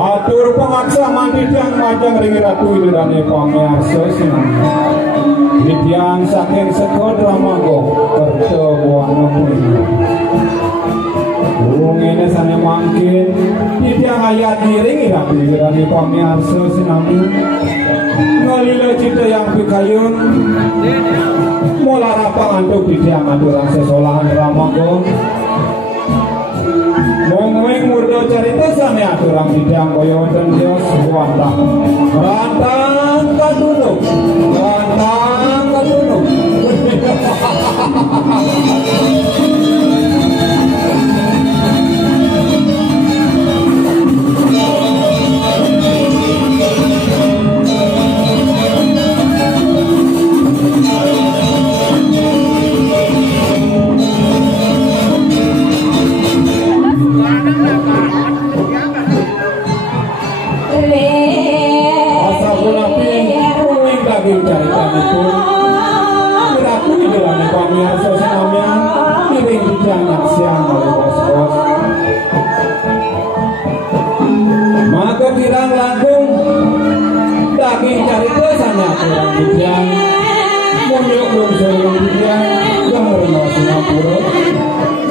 Atur pemaksa mandidang majang ringi ratu idurane pamirsa sinamya Widyang saking sego dramaga kerja buana punika ngene sane mangkin Widyang ayat diringi ratu idurane pamirsa sinamya ngalila cita yang pikayun mula rapang antuk Widyang aturang sesolahan dramaga Ngomong murdo cerita sane aturang bidang kaya wonten Dios wantah rantang kadunuk maka kirang langkung daging carita sana kurang bidang munyuk lungsur bidang gemerno Singapura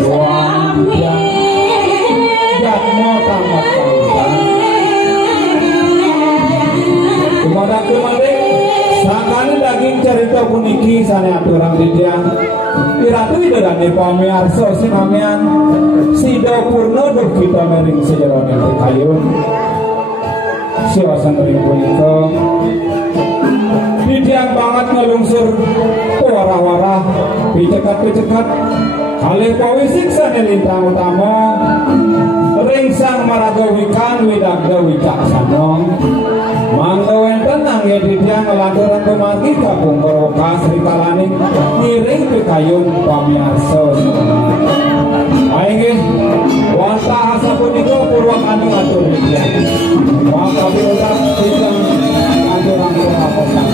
buang bidang jatmo tamat panggilan kepada sakane daging carita puniki sana kurang bidang Iratu idegane pamirsa sinamian Sida Purna duh kita mering sejarane pikayun siwasan ring punika Widyang banget ngelungsur warah-warah picekat-picekat kalih pawisik sane lintang utama ring sang maragawikan widagda wicaksana mangga wenten angge Widyang ngelaturan dumagi kapung Karoka Srikalaning ngiring pikayun pamirsa aing wantah sapunika purwa kandung atur Widyang maka biutak Widyang aturang puraposan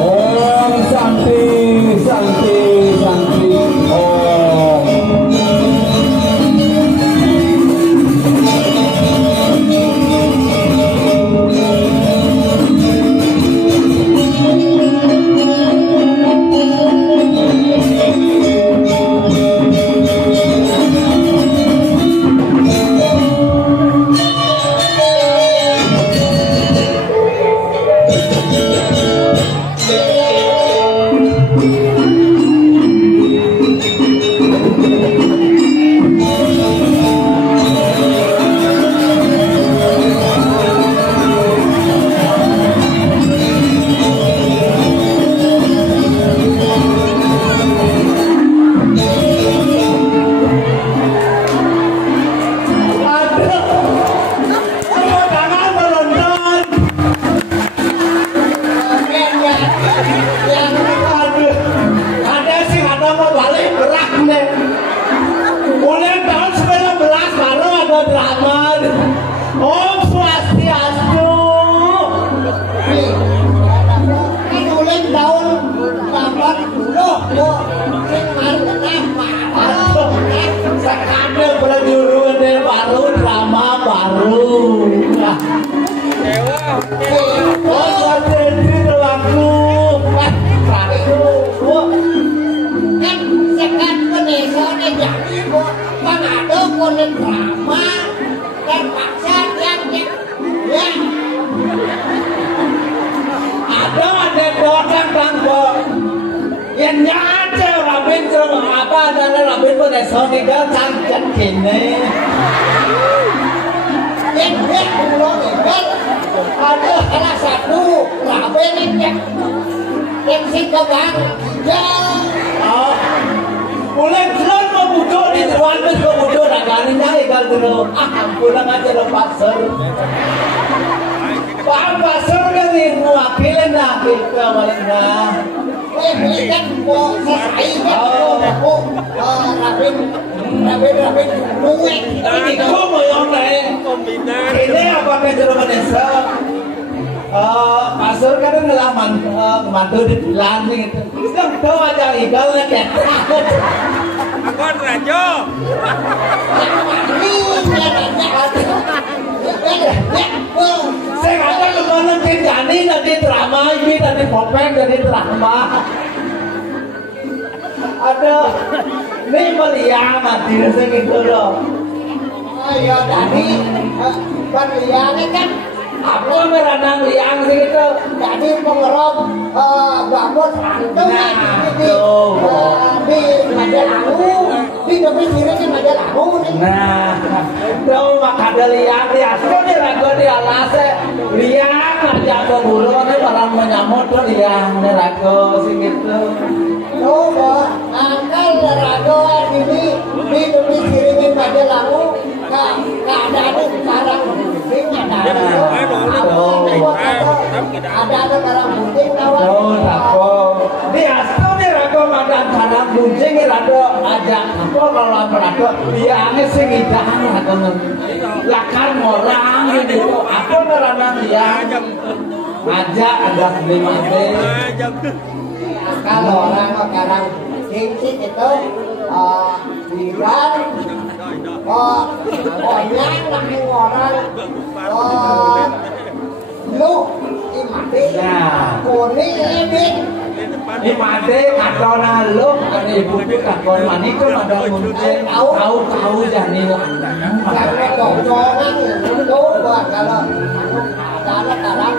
Om Santi Santi Santi Om ke jero desa. Pasur kan ngelaman mantu di bulan gitu. Sedang tuh aja igalnya kayak takut. Akon Rajo. Saya kata kemana Jani nanti drama ini nanti popeng jadi drama. Ada ini meriah mati saya gitu loh. Ayo Dani, meriahnya kan Apa meranang liang sih gitu? jadi pengerok gabut antum di Majalahu, di tepi kiri di Majalahu. Nah, đâu mà cả đời liang thì asal dia ragu di alas liang aja ke dulu nih barang menyamut tuh liang nih ragu sih gitu. Coba angkat ragu ini di tepi kiri di Majalahu, keadaan sekarang ada barang bunting kawan. Oh, ragu. Di asal dia ragu makan barang bunting ragu aja. Apa kalau ragu liangnya sih ngidahan ragu lakar orang gitu. Apa meranang liang? Ngajak ada lima deh. Kalau orang sekarang cincin itu bilang orang lagi orang lu imade koni ebin imade katona lu kan ibu kakon maniko ada muncul tahu jani karena dojongan itu buat kalau ada sekarang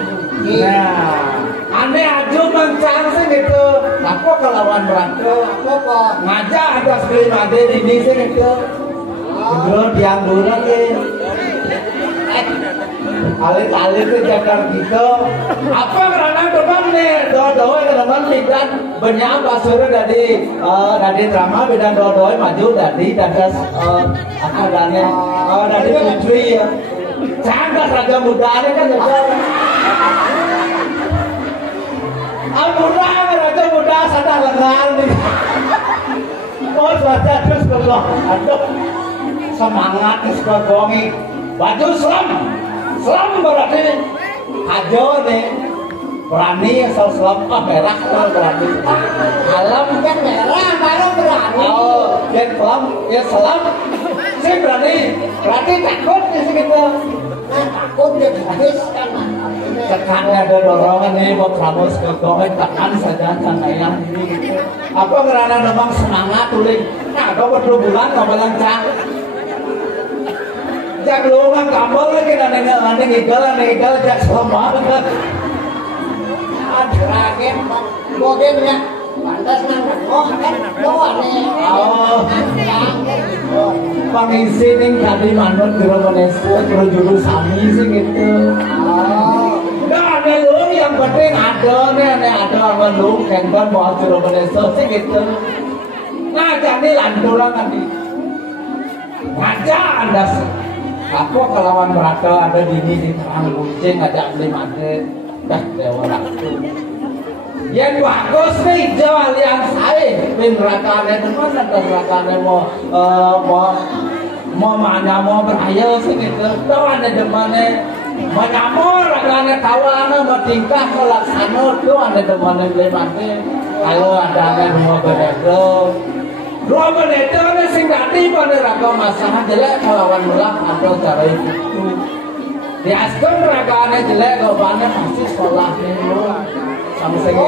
aneh aja mencang sih gitu. Apa kelawan berantem? apa Ngajak ada sekali made di sini sih gitu. Dulu diam dulu nih. Alit-alit itu jadar gitu. Apa karena depan nih? Doa-doa ke depan bidan banyak basur dari drama bidan doa-doa maju dari dadas akadanya dari putri ya. Canggah raga muda ini kan juga. Muda raja muda sadar lengan nih. Oh saja terus kalau aduh semangat sebagongi baju selam berarti ajo nih berani asal selam merah kalau berani alam kan merah baru berani dia selam ya selam sih berani takut di situ takut dia habis kan sekarang ada dorongan nih buat kamu sekolah tekan saja karena yang ini apa karena memang semangat tuling nah kau berdua bulan kau belancang jak luang kabel lagi nanti ngigel jak selama ada ragen bogen ya pantas nang kan doa nih pengisi nih tadi manut kira Indonesia kira jurus sami sih gitu nggak ada lu yang penting ada nih ada sama lu kengkan mau kira Indonesia sih gitu nah jadi lanturan nanti ngajak anda aku kelawan merata ada di terang kucing ngajak beli mati dah dewa waktu yang bagus nih jual yang saya bin rakane teman dan rakane mau mana mau berayal sih gitu tahu ada demane mau nyamor rakane kawan mau tingkah melaksana tuh ada demane beli mati kalau ada mau beredar dua menit nih sing tadi pada raga masalah jelek kelawan mulak atau cara itu di askan raganya jelek kawannya pasti sekolah nih sama saya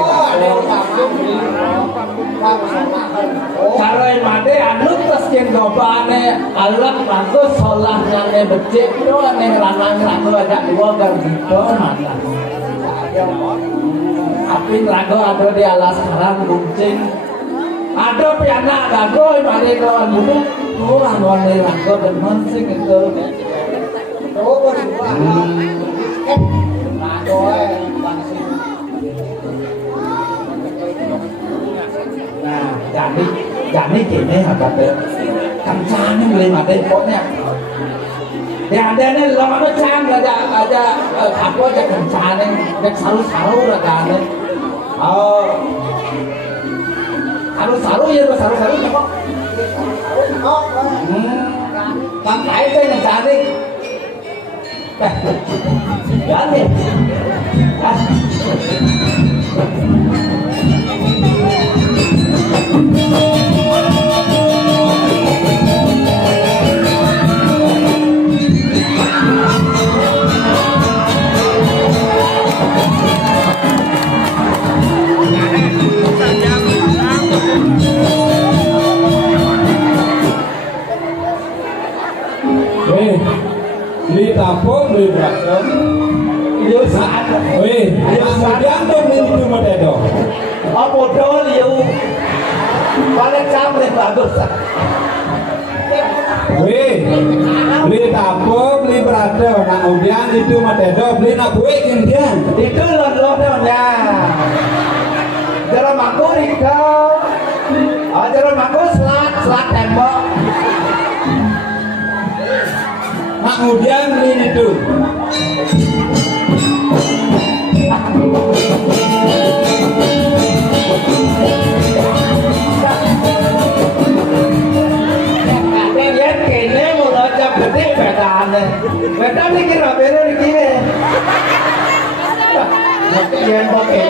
cara made anut tas jen kawannya alat bagus sekolah yang becek itu yang ranang agak dua gitu mana tapi raga ada di alas sekarang kucing ada pianak gagoy mari kawan dulu orang wanita rago dan mensing itu berdua kan gagoy bangsi nah jadi gini apa tuh kencangnya beli mati pokoknya ya ada nih lama cang ada apa aja kencangnya dan saru regane saru ya saru apa? Kan kait yang cari. Ganti. Beli tapo, beli berapa? Liu saat. Weh, kemudian dong beli itu mededo. Apa dol liu? Paling camre bagus. Weh, beli tapo, beli berapa? Nak kemudian itu mededo, beli nak buik kemudian. Itu lon-lonnya. Jalan aku Rika. Jalan aku selat tembok. Nak kemudian beli itu. Dia kene mulai jam gede bedaan. Bedaan ni kira beda ni kira. Yang pakai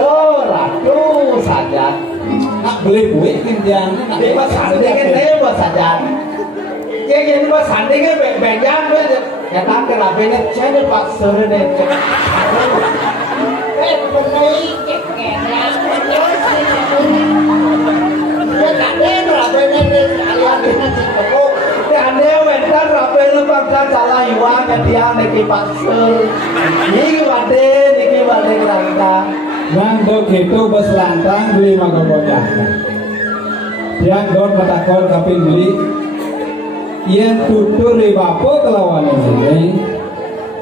oh ratu saja. Nak beli buik kemudian. Dia sandingin dia saja. Cái gì mà sẵn đi cái bè giang với nhà ta cái là bên này chế được bạc sờ lên đây cái con ấy kẹt kẹt ra cái cả đêm là bên này bên cả là bên này chỉ có cô cái anh đeo bên ta là bên nó bằng ta trả lại hoa cái dia này cái bạc sờ những cái vấn đề những cái vấn đề là ta Yang dok itu berselantang beli makan bocah. Yang dok matakon kapin beli. Yang tutur di bapo kelawan ini.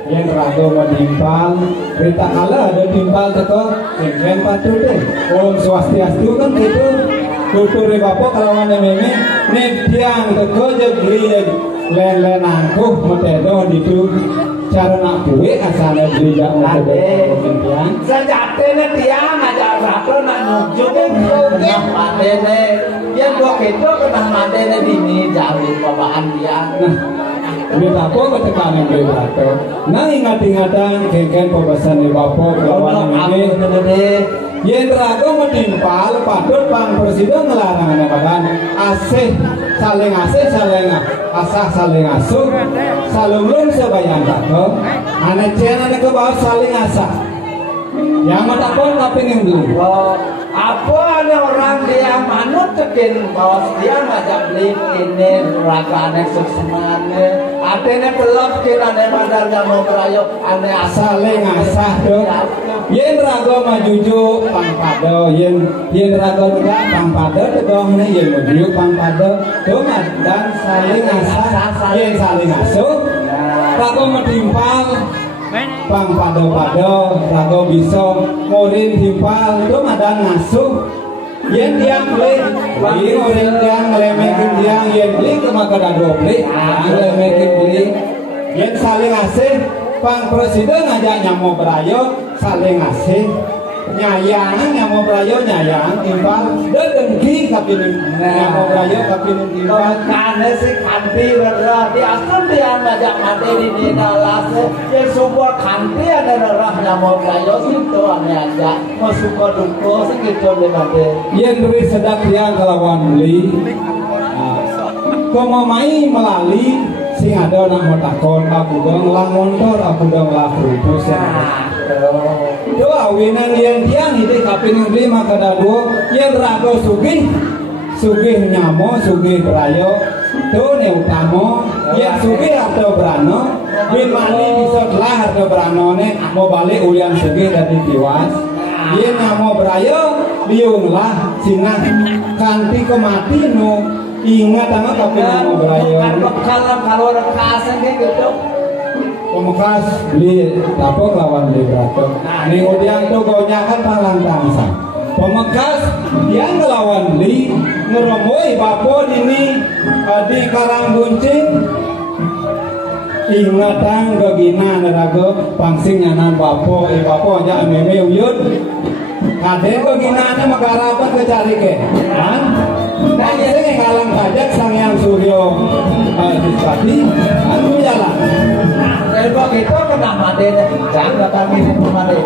Yang rago menimpal. Berita kala ada timpal teko. Yang patut deh. Om swastiastu kan gitu. Tutur di bapo kelawan ini. Nih tiang teko jadi len angkuh metedo itu. Cara nak kue asalnya beli jangan ada kemudian sejatinya dia ngajak rato nak nunjukin nah madene dia gua gitu kena madene dini jauh pembawaan dia nah dia tapo ketekanan beli rato nah ingat-ingatan kengken pembahasan di bapo kelawan ini yen rago menimpal patut Bang Presiden ngelarang badan asih saling asah saling asuh salung sebayang rago ane cen ane ke bawah saling asah yang matakon kapingin dulu apa ada orang dia manut cekin bahwa dia ngajak beli ini raga ane sesemane adanya belok kira ane madarnya mau berayok ane saling asah dong yen rago majuju pangpado yen rago juga pangpado tegong nih yen majuju pangpado dong dan saling asah yen saling asuh rago metimpal pangpado rago bisa ngorin timpal dong ada ngasuh yen tiang beli ngorin tiang ngelemekin tiang yen beli ke maka beli ngelemekin beli yen saling asih Bang Presiden ngajak nyamo berayo saling ngasih nyayangan nyamo berayo nyayang timbal dan dengki kapinin nyamo berayo kapinin timbal karena si kanti berah di asal dia ngajak materi di dalam yang semua kanti ada darah nyamo berayo situ ane aja masuk ke duko segitu di materi yang beri sedap dia kelawan beli komomai melalui sing ada nak motakon aku dong lah motor aku dong lah kerupus doa winan yang tiang itu kapin beli maka dadu yang rago sugih nyamo sugih berayo tuh ne utamo yang sugih atau berano bin mani bisa telah atau berano ne mau balik ulian sugih dari tiwas yang nyamo berayo biung lah sinah kanti kemati no ingat sama kapten mau berayo kalau rekasan kayak gitu pemekas beli tapo lawan beli berato nih udiang tuh gonyakan palang tangsa pemekas yang ngelawan beli ngeromoi bapo ini di karang buncing ingatan gogina nerago pangsing nyanan bapo bapo aja meme uyun kadang gogina magarapan ke cari ke kan nah ini ngalang pajak sang yang suryo dispati anu jalan Raden jangan kami di kemarin.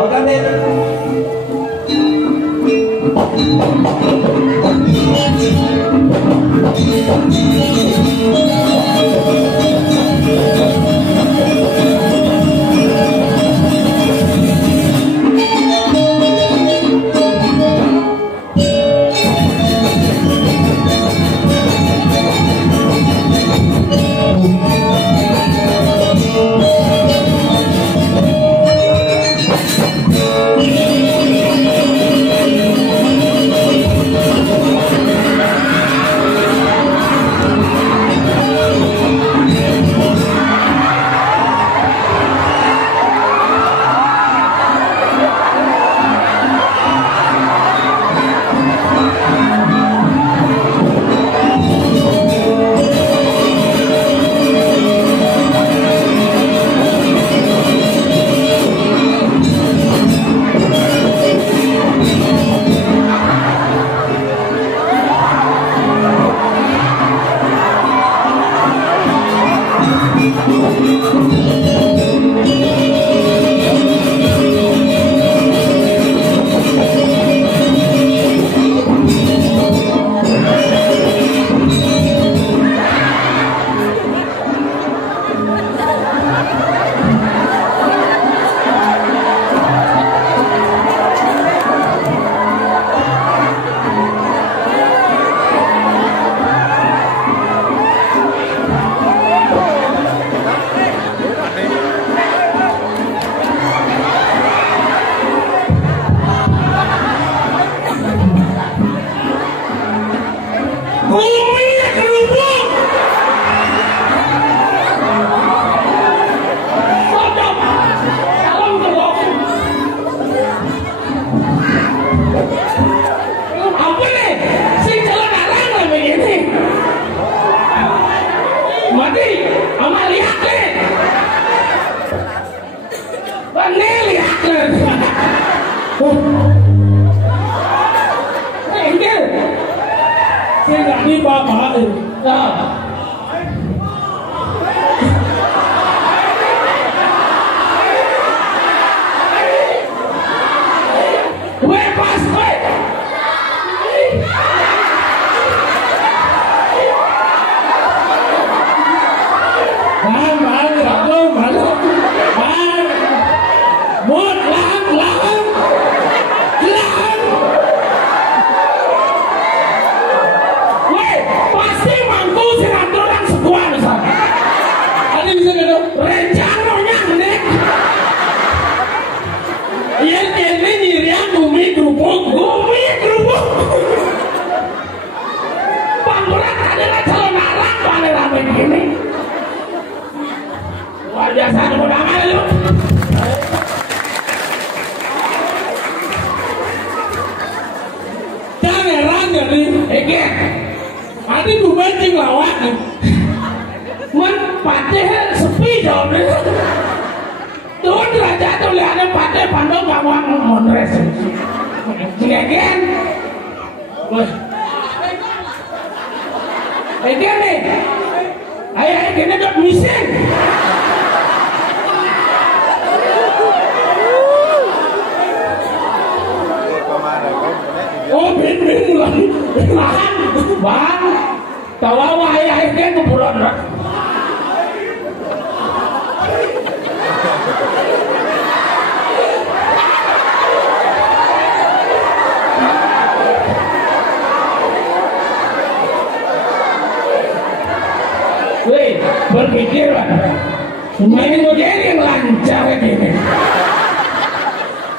Oke Den. Berpikirlah, ini model yang lancar ini.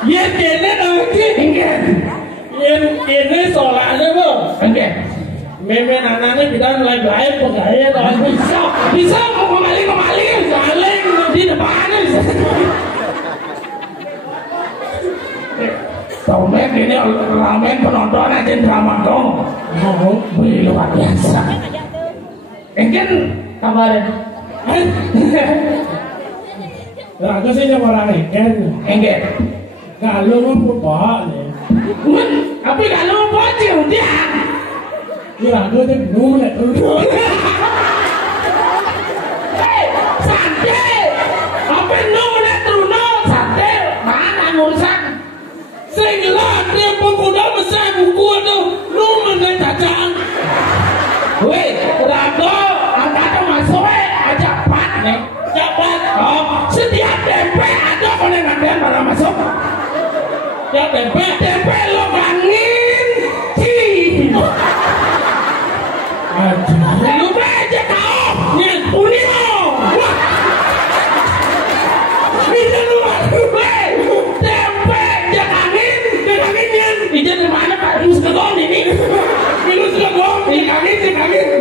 Ya ini nanti enggak. Ini soalnya bu, enggak. Memang anaknya bilang lain pegawai bisa mau kembali saling di depan. Tomek ini ramen penonton aja drama dong. Oh, luar biasa. Enggak. Kabarnya, Lah aku sih yang orang enggak. Kalau mau pupa nih, Tapi kalau mau bocil dia, ya aku tuh nulet dulu. santai. Apa nulet tempe lo angin ci aduh lu aja kau nih unio wah bisa lu tempe angin nih ijan di mana Pak lu segong ini lu segong ini angin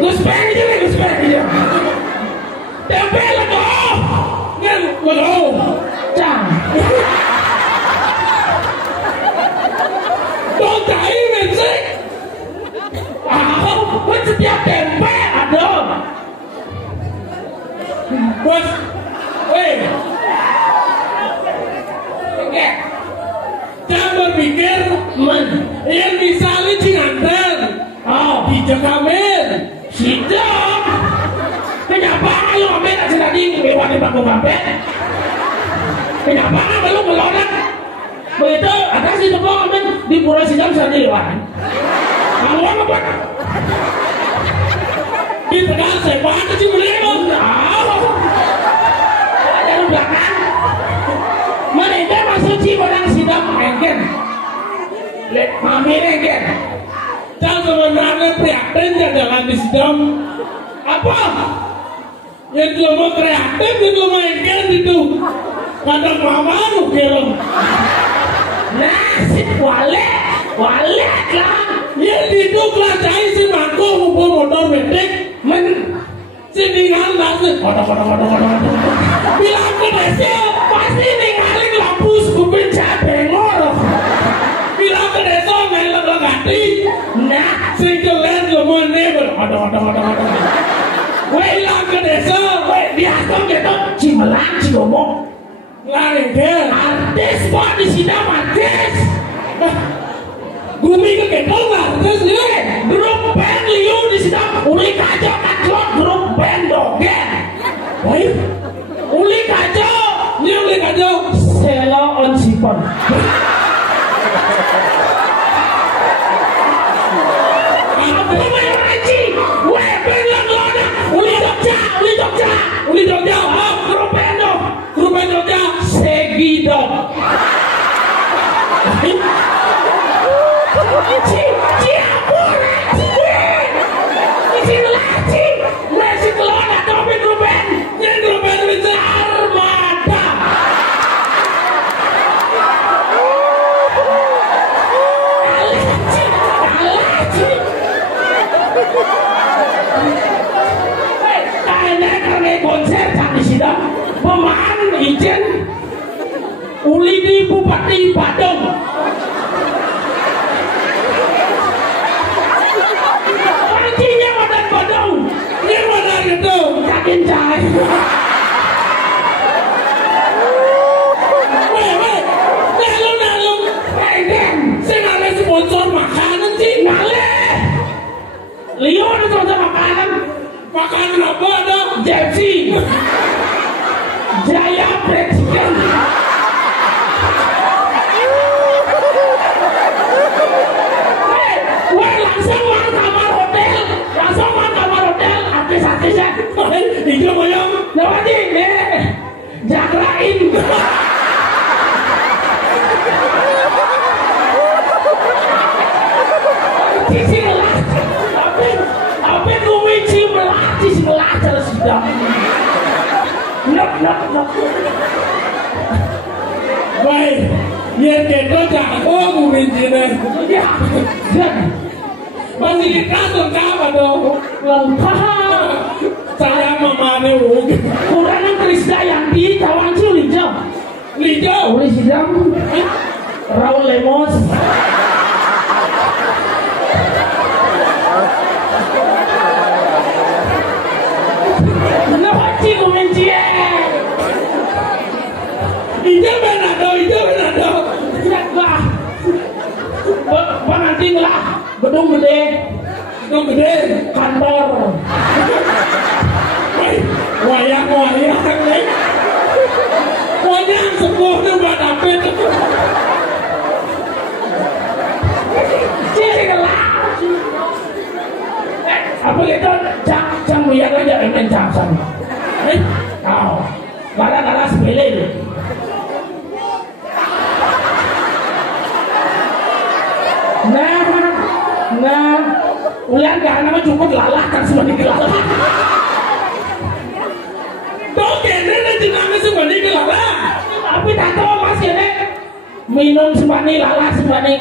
gue spek aja tempe lo kau nih lo cang Don't cari mencek. Buat setiap tempe ada. Buat, jangan berpikir yang misalnya Cinganten, di Jekamen, Sidang. Kenapa lu ambil aja tadi lewat di bangku kampet? Kenapa lu melonat? Begitu, atas di tepung amin di Pura Sidang saja lewat. Kamu apa? Di tengah sepan kecil beliau. Ada di belakang. Mereka masuk Cibodang Sidang engken. Lihat mami engken. Jangan sebenarnya prihatin jalan di Sidang. Apa? Yang cuma kreatif itu engken itu. Kadang mama lu film. Nasib walet lah. Yang duduk lah cai si mangko ngumpul motor metik si ningal nasi bilang ke desa pasti ningalin lapus kuping cabengor bilang ke desa melek legati nah si kelen lemon neber bilang ke desa diakom gitu cimelang cigomong lari dia artis pak di sini artis Gumi ke gedong lah, terus ini grup band liu di sini uli kacau kaklot grup band dogen baik uli kacau ini uli kacau Selo on Sipon apa yang ngaji band lona uli Jogja grup band Jogja Segidong Pemahan izin uli di Bupati Badung pancinya wadah Badung ini wadah itu yakin cahaya nalung saya ngalih sponsor makanan sih ngalih Leo ada sponsor makanan apa ada Jepsi Jaya Presiden langsung ke kamar hotel artis-artisnya hijau boyong lewatin jakrain di sini lah tapi kumi cimelah di sebelah jalan sidang Nok. Baik, yang kita jago kuncinya. Ya. Fasilitas lengkap dong. Lengkap. Saya memane kurang Krisda yang di Cawang Lijo. Uli sidang. Raul Lemos. Nawaci kuncinya. Hijau benado. Siapa? Pengantin lah. Gedung gede. Kantor. Wayang. Wayang sepuh tuh buat apa? Ciri lah. Apa itu? Cang lihat aja main cangsan. Kau. Gara-gara sepele. cukup lalakan sebagai lalah. Kok kene nek jenenge sebagai lalah. Tapi tak tahu Mas kene minum sebani lalah sebani.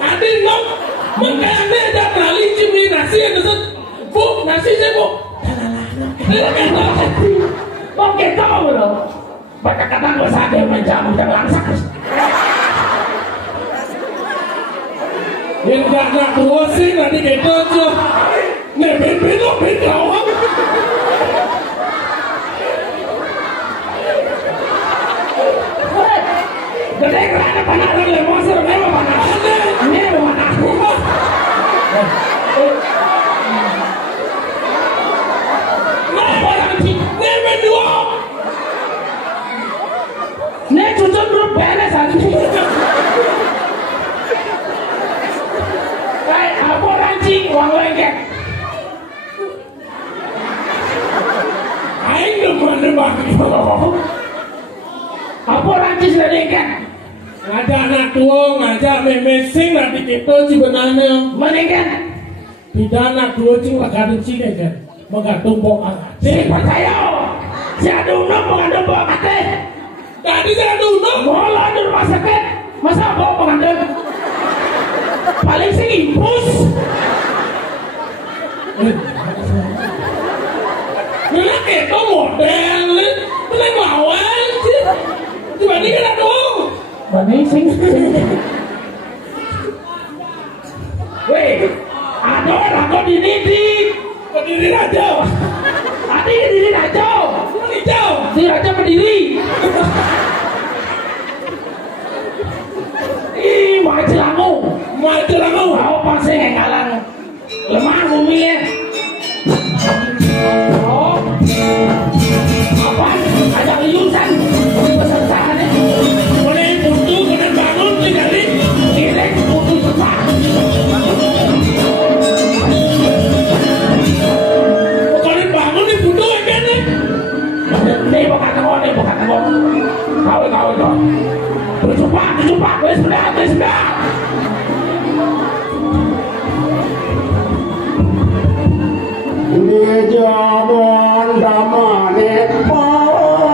Adi nom mengkane ada kali cimi nasi itu. Bu, nasi saya bu. Oke, tahu loh. Baca kata gue sadar menjamu dan langsung. Yang nak kuasin nanti kita tu, nebet kau. Gede kerana panas lagi, masuk lewat panas. Ini panas. Nek cucuk grup beres aja. Kayak apa ranci uang lengket. Aing demen. Apa ranci sudah lengket? Ngajak anak tua, ngajak memesing nanti kita sebenarnya. Menengket. Tidak anak tua cing mengandung cing kan. Mengandung bok alat. Si percaya. Si adung mengandung bok alat. Tadi saya duduk, bola di rumah sakit, masa bawa pengantin? Paling sih impus. Ini kita model, ini lawan sih. Dibandingkan aduh. Banding. Weh, ada orang dididik. Berdiri aja. Tadi diri aja. Si raja berdiri. Ih, majelangu. Kau pasti ngalang. Lemah bumi ya. Oh, apa? Ada liusan. Besar-besarannya. Boleh butuh, boleh bangun, tinggalin. Kirek butuh cepat. Boleh bangun, butuh aja nih. Ini bukan tengok. Kau. Berjumpa, wes sudah. Ini jaman damane pamur.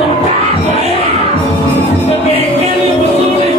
Bentar. Kebengkel ini betul nih.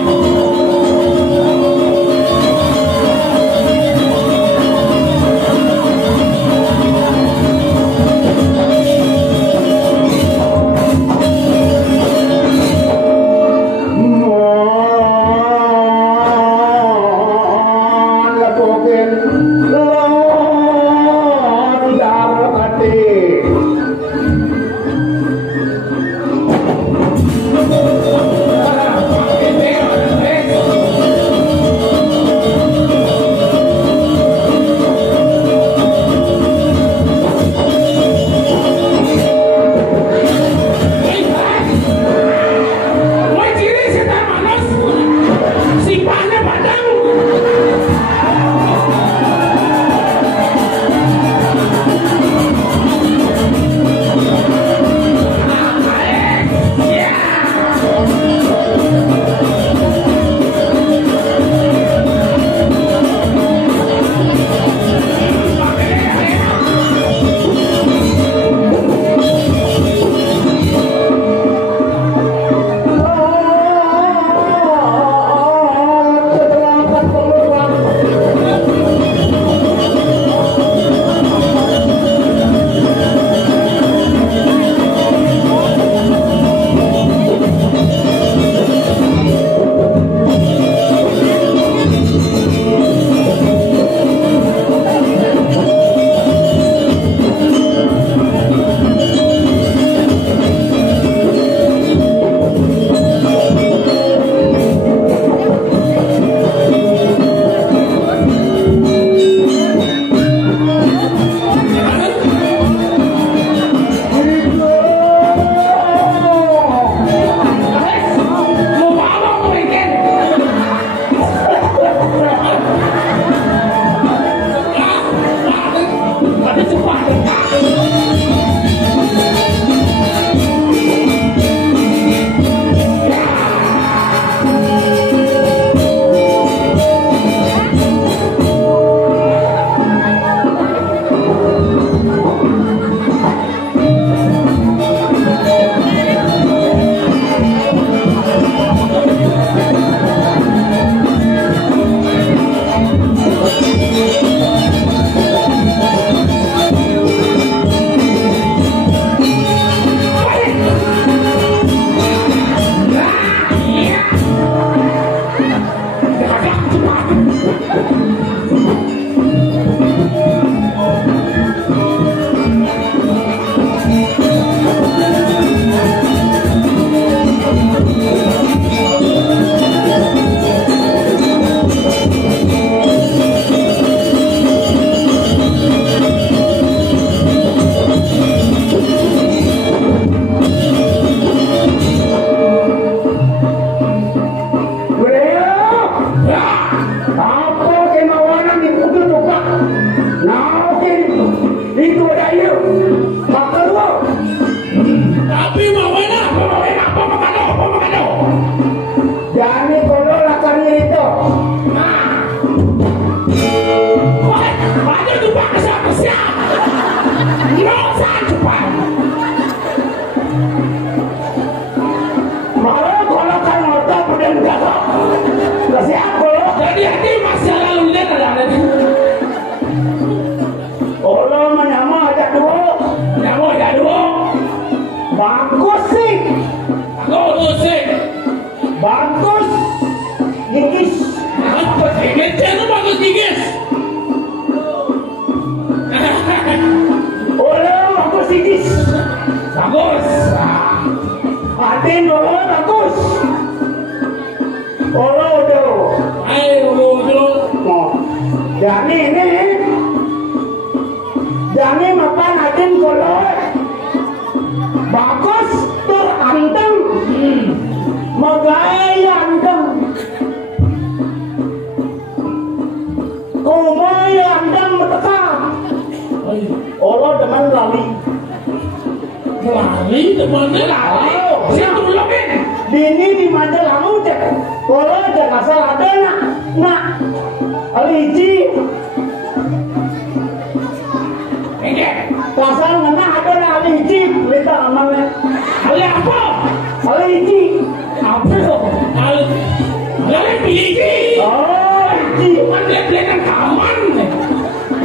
itu ada yuk maka lu tapi mau enak apa makano jadi kalau lakarnya itu ada cepat siapa nggak cepat malah kalau kan motor udah nggak siapa jadi hati masa lalu lihat ada Allah menyama ada dua bagus sih bagus gigis apa gigis itu bagus gigis Allah bagus gigis bagus hati Allah bagus Allah udah jadi ini jangan makan adin kolor bagus teranteng magaya anteng kumaya anteng metekam Allah teman lali situ lagi dini di majalah cek kalau ada kasar ada nak aliji kasar ngena ada nak aliji berita amannya ali apa aliji apa aliji oh aliji mana belikan kaman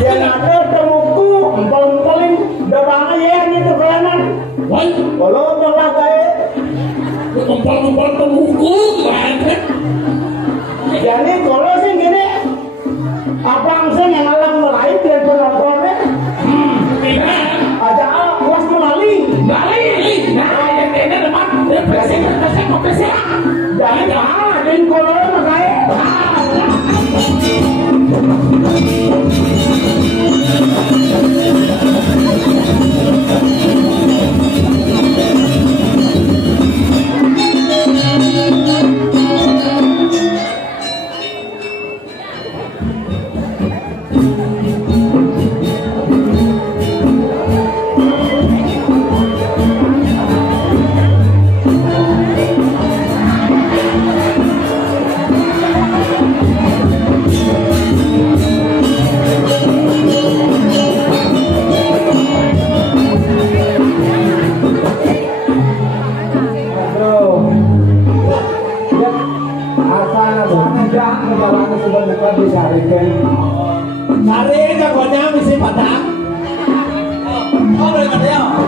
yang ada temuku empal-empalin dabangnya ya itu kelanan kalau malah kayak empal-empal temuku jadi kalau sih gini abang sih yang alam melayu dan penontonnya ada awas melalui nah yang ini depan depresi jadi dan kalau makanya Sari jagonya mesti padang. Oh, dari mana ya?